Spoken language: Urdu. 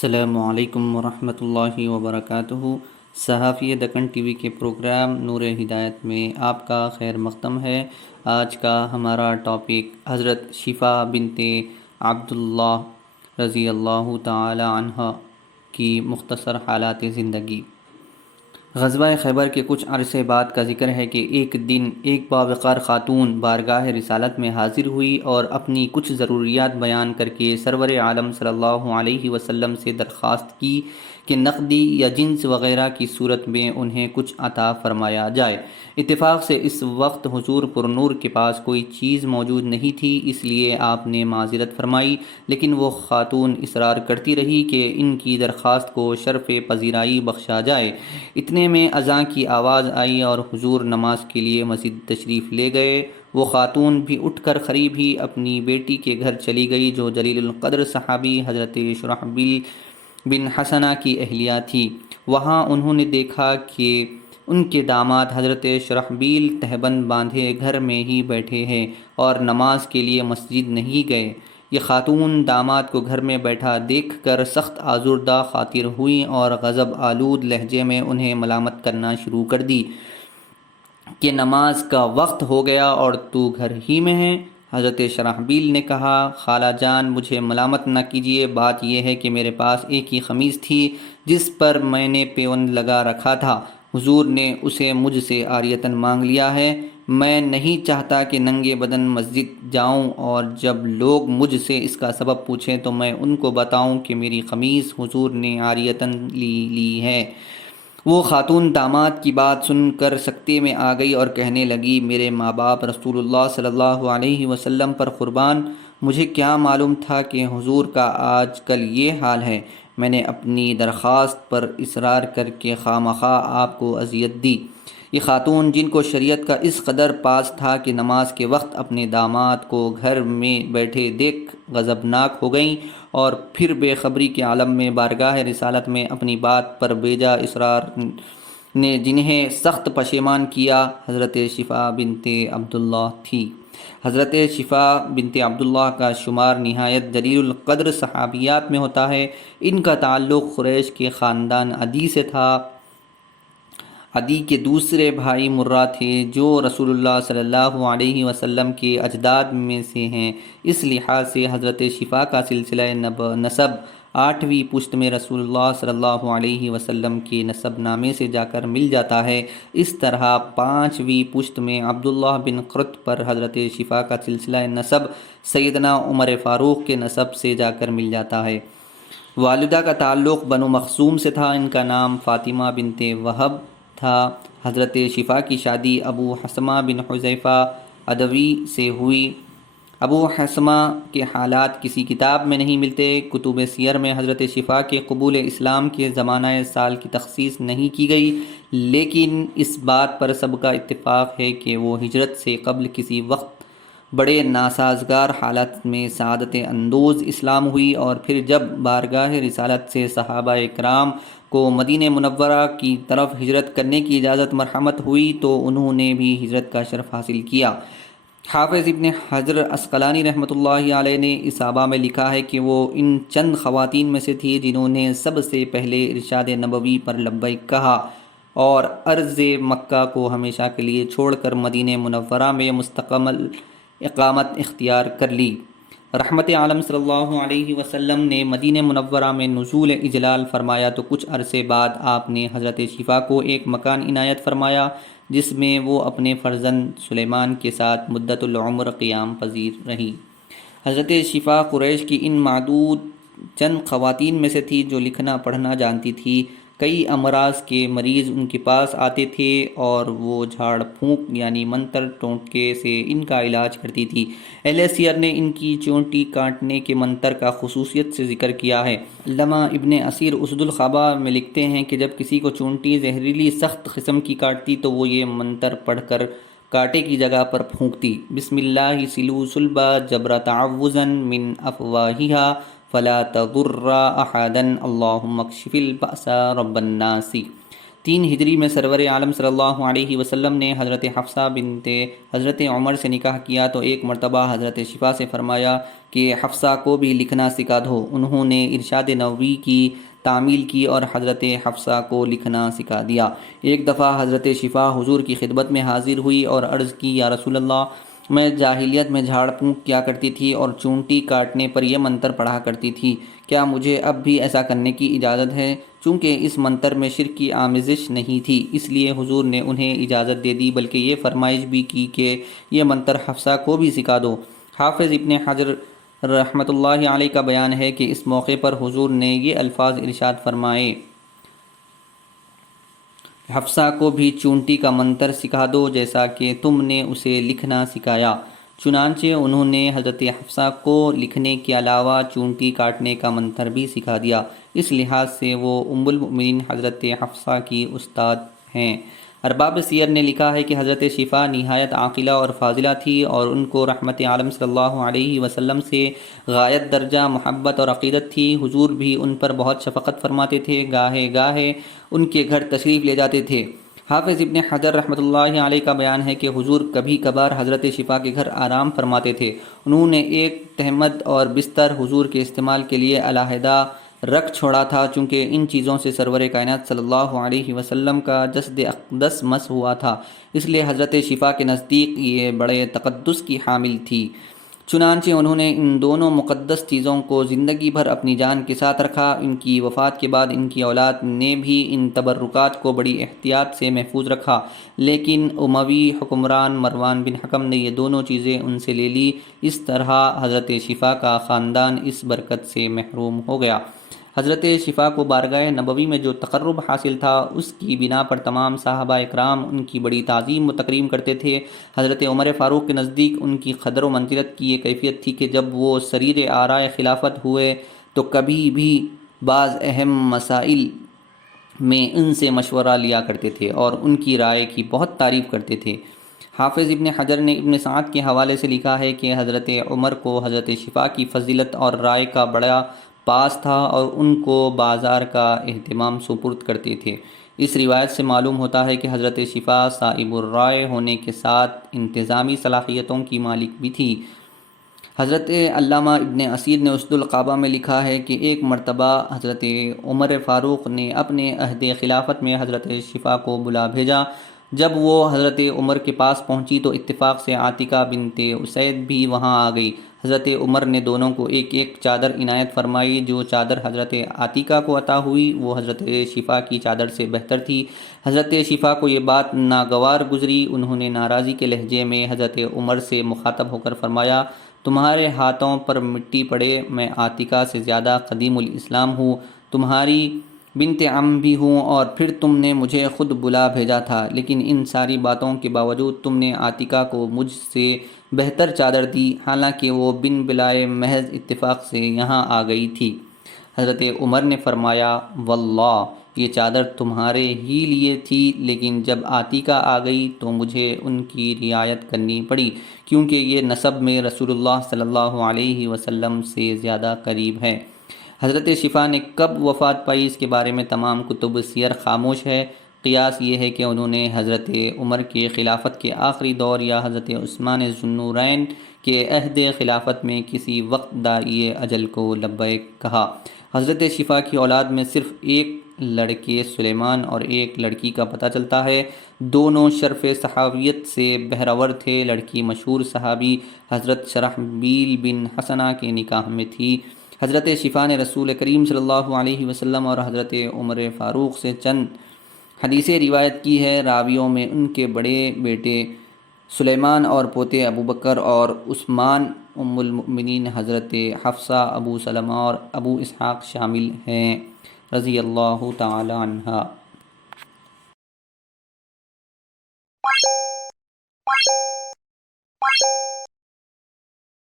السلام علیکم ورحمۃ اللہ وبرکاتہ۔ صحافی دکن ٹی وی کے پروگرام نور ہدایت میں آپ کا خیر مقدم ہے۔ آج کا ہمارا ٹاپک حضرت شفا بنت عبداللہ رضی اللہ تعالی عنہ کی مختصر حالات زندگی۔ غزوہ خیبر کے کچھ عرصے بعد کا ذکر ہے کہ ایک دن ایک باوقار خاتون بارگاہ رسالت میں حاضر ہوئی اور اپنی کچھ ضروریات بیان کر کے سرور عالم صلی اللہ علیہ وسلم سے درخواست کی کہ نقدی یا جنس وغیرہ کی صورت میں انہیں کچھ عطا فرمایا جائے۔ اتفاق سے اس وقت حضور پر نور کے پاس کوئی چیز موجود نہیں تھی، اس لیے آپ نے معذرت فرمائی، لیکن وہ خاتون اصرار کرتی رہی کہ ان کی درخواست کو شرف پذیرائی بخشا جائے۔ اتنے میں اذان کی آواز آئی اور حضور نماز کے لیے مسجد تشریف لے گئے۔ وہ خاتون بھی اٹھ کر قریب ہی اپنی بیٹی کے گھر چلی گئی جو جلیل القدر صحابی حضرت شرحبیل بن حسنہ کی اہلیہ تھی۔ وہاں انہوں نے دیکھا کہ ان کے داماد حضرت شرحبیل تہبند باندھے گھر میں ہی بیٹھے ہیں اور نماز کے لیے مسجد نہیں گئے۔ یہ خاتون داماد کو گھر میں بیٹھا دیکھ کر سخت آزردہ خاطر ہوئیں اور غضب آلود لہجے میں انہیں ملامت کرنا شروع کر دی کہ نماز کا وقت ہو گیا اور تو گھر ہی میں ہے۔ حضرت شرحبیل نے کہا، خالہ جان مجھے ملامت نہ کیجیے، بات یہ ہے کہ میرے پاس ایک ہی قمیص تھی جس پر میں نے پیوند لگا رکھا تھا، حضور نے اسے مجھ سے عاریۃً مانگ لیا ہے۔ میں نہیں چاہتا کہ ننگے بدن مسجد جاؤں اور جب لوگ مجھ سے اس کا سبب پوچھیں تو میں ان کو بتاؤں کہ میری قمیص حضور نے عاریۃً لی ہے۔ وہ خاتون داماد کی بات سن کر سکتے میں آ گئی اور کہنے لگی، میرے ماں باپ رسول اللہ صلی اللہ علیہ وسلم پر قربان، مجھے کیا معلوم تھا کہ حضور کا آج کل یہ حال ہے۔ میں نے اپنی درخواست پر اصرار کر کے خواہ آپ کو اذیت دی۔ یہ خاتون جن کو شریعت کا اس قدر پاس تھا کہ نماز کے وقت اپنے داماد کو گھر میں بیٹھے دیکھ غضبناک ہو گئیں اور پھر بے خبری کے عالم میں بارگاہ رسالت میں اپنی بات پر بیجا اصرار نے جنہیں سخت پشیمان کیا حضرت شفا بنت عبداللہ تھی۔ حضرت شفا بنت عبداللہ کا شمار نہایت جلیل القدر صحابیات میں ہوتا ہے۔ ان کا تعلق قریش کے خاندان عدی سے تھا۔ عدی کے دوسرے بھائی مرہ تھے جو رسول اللہ صلی اللہ علیہ وسلم کے اجداد میں سے ہیں۔ اس لحاظ سے حضرت شفا کا سلسلہ نسب 8ویں پشت میں رسول اللہ صلی اللہ علیہ وسلم کے نسب نامے سے جا کر مل جاتا ہے۔ اس طرح 5ویں پشت میں عبداللہ بن قرط پر حضرت شفا کا سلسلہ نسب سیدنا عمر فاروق کے نسب سے جا کر مل جاتا ہے۔ والدہ کا تعلق بنو مخزوم سے تھا، ان کا نام فاطمہ بنت وہب تھا۔ حضرت شفا کی شادی ابو حسمہ بن حذیفہ عدوی سے ہوئی۔ ابو حسمہ کے حالات کسی کتاب میں نہیں ملتے۔ کتب سیر میں حضرت شفا کے قبول اسلام کے زمانہ سال کی تخصیص نہیں کی گئی، لیکن اس بات پر سب کا اتفاق ہے کہ وہ ہجرت سے قبل کسی وقت بڑے ناسازگار حالت میں سعادت اندوز اسلام ہوئی، اور پھر جب بارگاہ رسالت سے صحابہ کرام کو مدینہ منورہ کی طرف ہجرت کرنے کی اجازت مرحمت ہوئی تو انہوں نے بھی ہجرت کا شرف حاصل کیا۔ حافظ ابن حجر عسقلانی رحمۃ اللہ علیہ نے اصابہ میں لکھا ہے کہ وہ ان چند خواتین میں سے تھی جنہوں نے سب سے پہلے ارشاد نبوی پر لبیک کہا اور ارض مکہ کو ہمیشہ کے لیے چھوڑ کر مدینہ منورہ میں مستقل اقامت اختیار کر لی۔ رحمت عالم صلی اللہ علیہ وسلم نے مدینہ منورہ میں نزول اجلال فرمایا تو کچھ عرصے بعد آپ نے حضرت شفا کو ایک مکان عنایت فرمایا جس میں وہ اپنے فرزند سلیمان کے ساتھ مدت العمر قیام پذیر رہی۔ حضرت شفا قریش کی ان معدود چند خواتین میں سے تھی جو لکھنا پڑھنا جانتی تھی۔ کئی امراض کے مریض ان کے پاس آتے تھے اور وہ جھاڑ پھونک یعنی منتر ٹونٹکے سے ان کا علاج کرتی تھی۔ اہل سیر نے ان کی چونٹی کاٹنے کے منتر کا خصوصیت سے ذکر کیا ہے۔ علامہ ابن اسیر اسد الغابہ میں لکھتے ہیں کہ جب کسی کو چونٹی زہریلی سخت قسم کی کاٹتی تو وہ یہ منتر پڑھ کر کاٹے کی جگہ پر پھونکتی، بسم اللہ سلو سلبا جبر تعوذا من افواہہا فلا تضر احدا اللہم اکشف البأس رب الناس۔ 3 ہجری میں سرور عالم صلی اللہ علیہ وسلم نے حضرت حفصہ بنت حضرت عمر سے نکاح کیا تو ایک مرتبہ حضرت شفا سے فرمایا کہ حفصہ کو بھی لکھنا سکھا دو۔ انہوں نے ارشاد نبوی کی تعمیل کی اور حضرت حفصہ کو لکھنا سکھا دیا۔ ایک دفعہ حضرت شفا حضور کی خدمت میں حاضر ہوئی اور عرض کی، یا رسول اللہ، میں جاہلیت میں جھاڑ پھونک کیا کرتی تھی اور چونٹی کاٹنے پر یہ منتر پڑھا کرتی تھی، کیا مجھے اب بھی ایسا کرنے کی اجازت ہے؟ چونکہ اس منتر میں شرک کی آمیزش نہیں تھی، اس لیے حضور نے انہیں اجازت دے دی، بلکہ یہ فرمائش بھی کی کہ یہ منتر حفصہ کو بھی سکھا دو۔ حافظ ابن حجر رحمۃ اللہ علیہ کا بیان ہے کہ اس موقع پر حضور نے یہ الفاظ ارشاد فرمائے، حفصہ کو بھی چونٹی کا منتر سکھا دو جیسا کہ تم نے اسے لکھنا سکھایا۔ چنانچہ انہوں نے حضرت حفصہ کو لکھنے کے علاوہ چونٹی کاٹنے کا منتر بھی سکھا دیا۔ اس لحاظ سے وہ ام المؤمنین حضرت حفصہ کی استاد ہیں۔ ارباب سیر نے لکھا ہے کہ حضرت شفا نہایت عاقلہ اور فاضلہ تھی اور ان کو رحمت عالم صلی اللہ علیہ وسلم سے غایت درجہ محبت اور عقیدت تھی۔ حضور بھی ان پر بہت شفقت فرماتے تھے، گاہے گاہے ان کے گھر تشریف لے جاتے تھے۔ حافظ ابن حجر رحمۃ اللہ علیہ کا بیان ہے کہ حضور کبھی کبھار حضرت شفا کے گھر آرام فرماتے تھے۔ انہوں نے ایک تہمد اور بستر حضور کے استعمال کے لیے علیحدہ رکھ چھوڑا تھا، چونکہ ان چیزوں سے سرور کائنات صلی اللہ علیہ وسلم کا جسد اقدس مس ہوا تھا، اس لیے حضرت شفا کے نزدیک یہ بڑے تقدس کی حامل تھی۔ چنانچہ انہوں نے ان دونوں مقدس چیزوں کو زندگی بھر اپنی جان کے ساتھ رکھا۔ ان کی وفات کے بعد ان کی اولاد نے بھی ان تبرکات کو بڑی احتیاط سے محفوظ رکھا، لیکن اموی حکمران مروان بن حکم نے یہ دونوں چیزیں ان سے لے لی۔ اس طرح حضرت شفا کا خاندان اس برکت سے محروم ہو گیا۔ حضرت شفا کو بارگاہ نبوی میں جو تقرب حاصل تھا، اس کی بنا پر تمام صحابہ اکرام ان کی بڑی تعظیم و تکریم کرتے تھے۔ حضرت عمر فاروق کے نزدیک ان کی قدر و منزلت کی یہ کیفیت تھی کہ جب وہ سریر آرائے خلافت ہوئے تو کبھی بھی بعض اہم مسائل میں ان سے مشورہ لیا کرتے تھے اور ان کی رائے کی بہت تعریف کرتے تھے۔ حافظ ابن حجر نے ابن سعد کے حوالے سے لکھا ہے کہ حضرت عمر کو حضرت شفا کی فضیلت اور رائے کا بڑا پاس تھا اور ان کو بازار کا اہتمام سپرد کرتے تھے۔ اس روایت سے معلوم ہوتا ہے کہ حضرت شفا صاحب الرائے ہونے کے ساتھ انتظامی صلاحیتوں کی مالک بھی تھی۔ حضرت علامہ ابن اسید نے اسد القابہ میں لکھا ہے کہ ایک مرتبہ حضرت عمر فاروق نے اپنے عہد خلافت میں حضرت شفا کو بلا بھیجا۔ جب وہ حضرت عمر کے پاس پہنچی تو اتفاق سے عاتکہ بنت اسید بھی وہاں آ گئی۔ حضرت عمر نے دونوں کو ایک ایک چادر عنایت فرمائی۔ جو چادر حضرت عاتکہ کو عطا ہوئی وہ حضرت شفا کی چادر سے بہتر تھی۔ حضرت شفا کو یہ بات ناگوار گزری۔ انہوں نے ناراضی کے لہجے میں حضرت عمر سے مخاطب ہو کر فرمایا، تمہارے ہاتھوں پر مٹی پڑے، میں عاتکہ سے زیادہ قدیم الاسلام ہوں، تمہاری بنت عم بھی ہوں، اور پھر تم نے مجھے خود بلا بھیجا تھا، لیکن ان ساری باتوں کے باوجود تم نے عاتکہ کو مجھ سے بہتر چادر دی، حالانکہ وہ بن بلائے محض اتفاق سے یہاں آ گئی تھی۔ حضرت عمر نے فرمایا، واللہ یہ چادر تمہارے ہی لیے تھی، لیکن جب عاتکہ آ گئی تو مجھے ان کی رعایت کرنی پڑی، کیونکہ یہ نسب میں رسول اللہ صلی اللہ علیہ وسلم سے زیادہ قریب ہے۔ حضرت شفا نے کب وفات پائی اس کے بارے میں تمام کتب سیر خاموش ہے۔ قیاس یہ ہے کہ انہوں نے حضرت عمر کے خلافت کے آخری دور یا حضرت عثمان ذو النورین کے عہد خلافت میں کسی وقت داعی اجل کو لبیک کہا۔ حضرت شفا کی اولاد میں صرف ایک لڑکے سلیمان اور ایک لڑکی کا پتہ چلتا ہے۔ دونوں شرف صحابیت سے بہرور تھے۔ لڑکی مشہور صحابی حضرت شرحبیل بن حسنہ کے نکاح میں تھی۔ حضرت شفا نے رسول کریم صلی اللہ علیہ وسلم اور حضرت عمر فاروق سے چند حدیثیں روایت کی ہے۔ راویوں میں ان کے بڑے بیٹے سلیمان اور پوتے ابوبکر اور عثمان، ام المؤمنین حضرت حفصہ، ابو سلمہ اور ابو اسحاق شامل ہیں، رضی اللہ تعالی عنہا۔